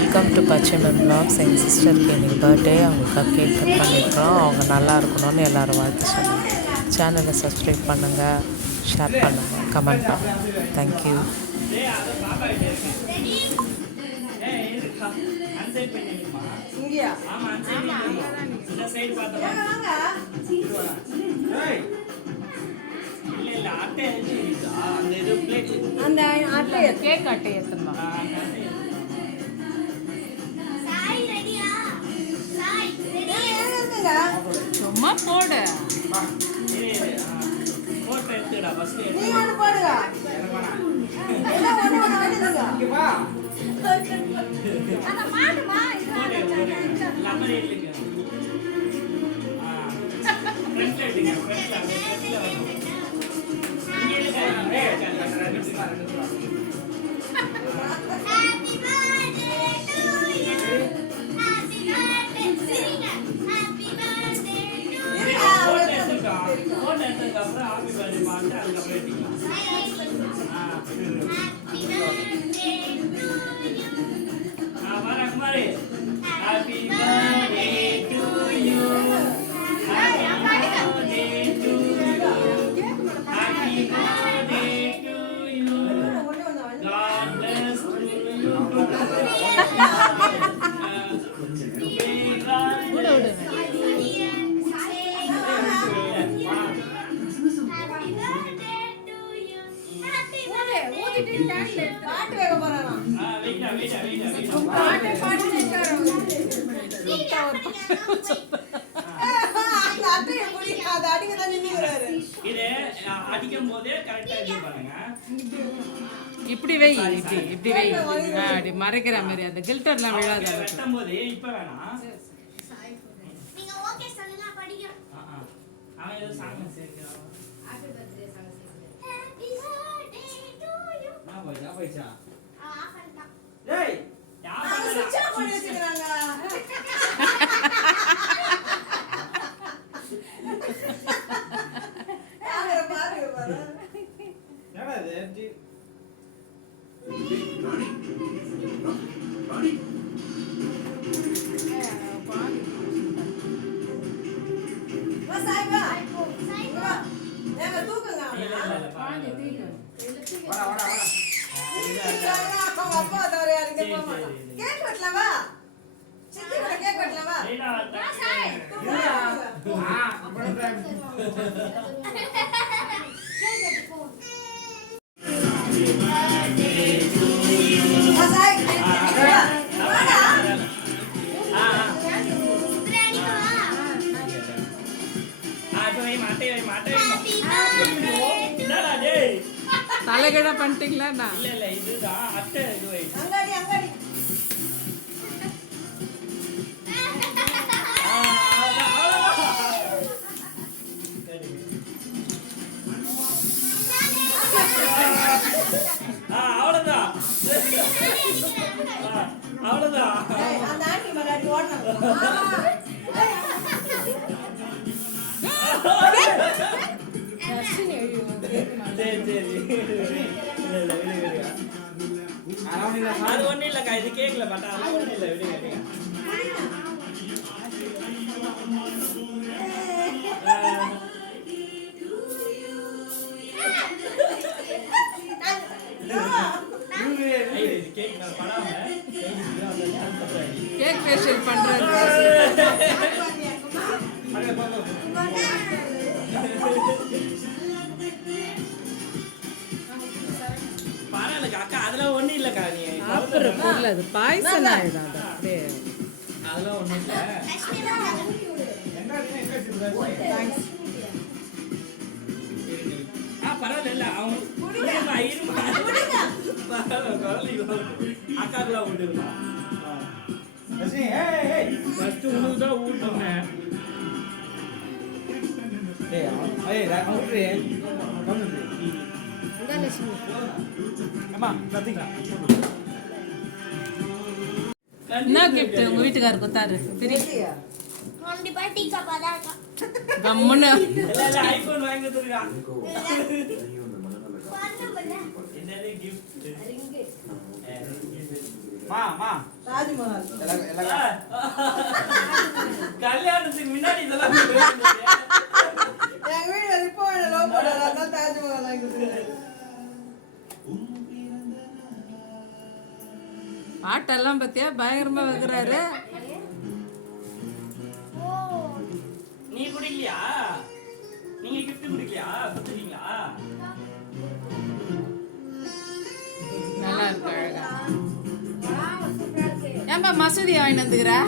Welcome to பச்சைமன் vlogs. எங்கள் சிஸ்டருக்கு இன்னைக்கு பர்த்டே. அவங்களுக்காக கேக் கட் பண்ணியிருக்கிறோம். அவங்க நல்லா இருக்கணும்னு எல்லோரும் வாழ்த்து சொல்லுங்கள். சேனலை சப்ஸ்கிரைப் பண்ணுங்கள், ஷேர் பண்ணுங்கள், கமெண்ட் பண்ணுங்கள். தேங்க்யூ. அந்த அட்டையை கேக் அட்டையை எடுத்துமா சும்மா போடு. இப்படி வை, இப்படி வை, அப்படி மறைக்கிற மாதிரி அந்த கில்டர்லாம் விழாத. தலைகட பண்ணிட்டீங்களா? இல்ல இதுதான் அட்டை. அங்காடி அங்காடி அவ்வளவுதான் அவ்வளவுதான். அது ஒன்றும் இல்லைக்கா, இது கேட்கல பட் அது ஒன்றும் இல்லை, விடுங்க. கேக் ஃபேஷியல் பண்றாங்க. அக்கா அதெல்லாம் ஒண்ணும் இல்லக்கா, நீ அது பாய்சன் ஆயிடும். அதெல்லாம் ஒண்ணும் இல்ல. பரவாயில்ல, அவங்க அக்காக்கெல்லாம் விட்டுருமா? ஃபர்ஸ்ட் உனக்கு தான் ஊட்டுனேன். என்ன கிஃப்ட் உங்க வீட்டுக்காரருக்கு கொடுத்தாரு? கம்முன்னு ஐபோன் வாங்கி கொடுத்துருக்கா. என்னது கிஃப்ட்? மா மா தாஜ்மஹால். கல்யாணத்துக்கு முன்னாடி இதெல்லாம் எங்க வீடு இப்போ லவ் பண்ணாரு, அதான் தாஜ்மஹால் வாங்கி கொடுத்தாரு. பாட்டெல்லாம் பத்தியா பயங்கரமா வைக்கிறாரு. நீ குடிக்கலையா? நீங்க gift குடிக்கலையா? குடுத்தீங்களா? நல்லா இருக்கு அழகா. ஏன்பா மசூதி வாங்கிட்டு வந்துக்கிறா?